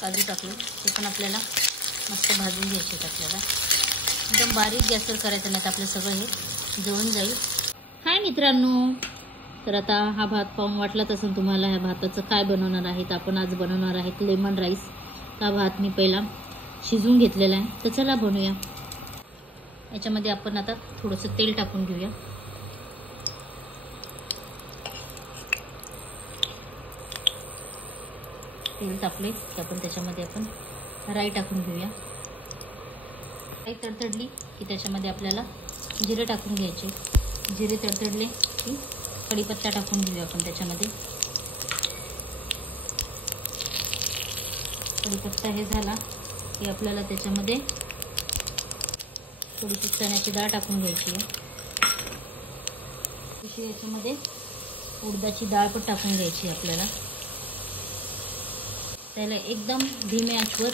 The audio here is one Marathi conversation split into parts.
काजू टाकले, ते पण आपल्याला मस्त भाजून घ्यायचे. आपल्याला एकदम बारीक गॅसवर करायचं, नाही तर आपलं सगळं हे जळून जाईल. हाय मित्रांनो, तर आता हा भात पाहून वाटलाच असेल तुम्हाला ह्या भाताचं काय बनवणार आहे. तर आपण आज बनवणार आहेत लेमन राईस. हा भात मी पहिला शिजवून घेतलेला आहे, तर चला बनवूया. याच्यामध्ये आपण आता थोडंसं तेल टाकून घेऊया. तेल तापले की आपण त्याच्यामध्ये आपण राई टाकून घेऊया. राई तडतडली की त्याच्यामध्ये आपल्याला जिरे टाकून घ्यायचे. जिरे तडतडले की कढीपत्ता टाकून घेऊया आपण त्याच्यामध्ये. कढीपत्ता हे झाला की आपल्याला त्याच्यामध्ये थोडीशी चण्याची डाळ टाकून घ्यायची आहे. तशी याच्यामध्ये उडदाची डाळ पण टाकून घ्यायची आपल्याला. त्याला एकदम धीमे आचेवर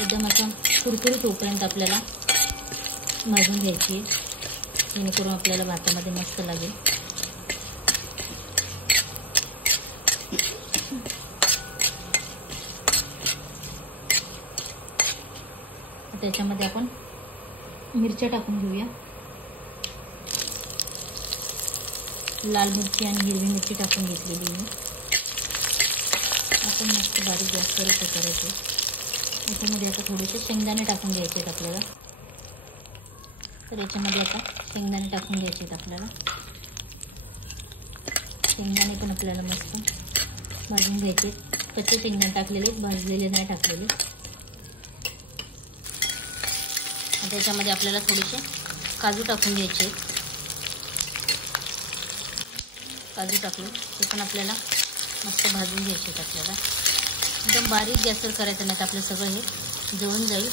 एकदम असं कुरकुरीत होईपर्यंत आपल्याला भाजून घ्यायची, जेणेकरून आपल्याला भातामध्ये मस्त लागेल. त्याच्यामध्ये आपण मिरच्या टाकून घेऊया. लाल मिरची आणि हिरवी मिरची टाकून घेतलेली आहे. आपण मस्त बारीक गॅसवर करायचे. याच्यामध्ये आता थोडेसे शेंगदाणे टाकून घ्यायचे आहेत आपल्याला. तर याच्यामध्ये आता शेंगदाणे टाकून घ्यायचे आहेत आपल्याला. शेंगदाणे पण आपल्याला मस्त भाजून घ्यायचे. कच्चे शेंगदाणे टाकलेले, भाजलेले नाही टाकलेले. त्याच्यामध्ये आपल्याला थोडेसे काजू टाकून घ्यायचे. काजू टाकले, ते पण आपल्याला मस्त भाजून घ्यायचे आहेत आपल्याला. एकदम बारीक गॅसवर करायचं, नाही तर आपलं सगळं हे जळून जाईल.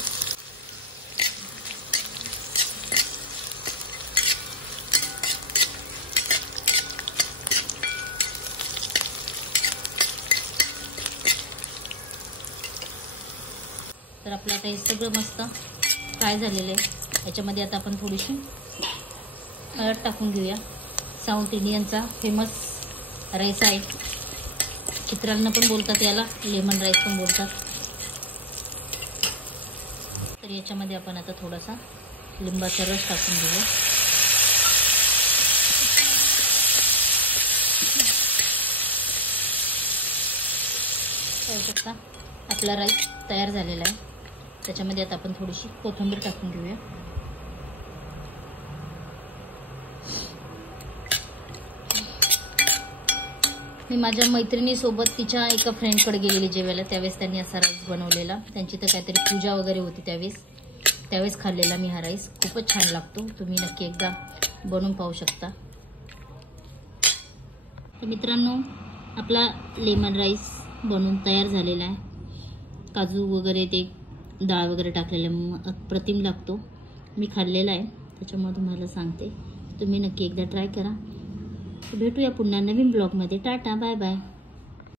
तर आपलं आता हे सगळं मस्त फ्राय झालेलं आहे. याच्यामध्ये आता आपण थोडीशी हळद टाकून घेऊया. साऊथ इंडियनचा फेमस राईस आहे. चित्रांना पण बोलतात याला, लेमन राईस पण बोलतात. तर याच्यामध्ये आपण आता थोडासा लिंबाचा रस टाकून घेऊया. पाहू शकता आपला राईस तयार झालेला आहे. त्याच्यामध्ये आता आपण थोडीशी कोथिंबीर टाकून घेऊया. मी माझ्या मैत्रिणीसोबत तिच्या एका फ्रेंडकडे गेलेली जेवायला. त्यावेळेस त्यांनी असा राईस बनवलेला. त्यांची तर काहीतरी पूजा वगैरे होती त्यावेळेस खाल्लेला मी हा राईस. खूपच छान लागतो. तुम्ही नक्की एकदा बनवून पाहू शकता. तर मित्रांनो, आपला लेमन राईस बनवून तयार झालेला आहे. काजू वगैरे ते डाळ वगैरे टाकलेलं अप्रतिम लागतो. मी खाल्लेला आहे, त्याच्यामुळे तुम्हाला सांगते. तुम्ही नक्की एकदा ट्राय करा. भेटूया पुन्हा नवीन ब्लॉगमध्ये. Tata, bye bye.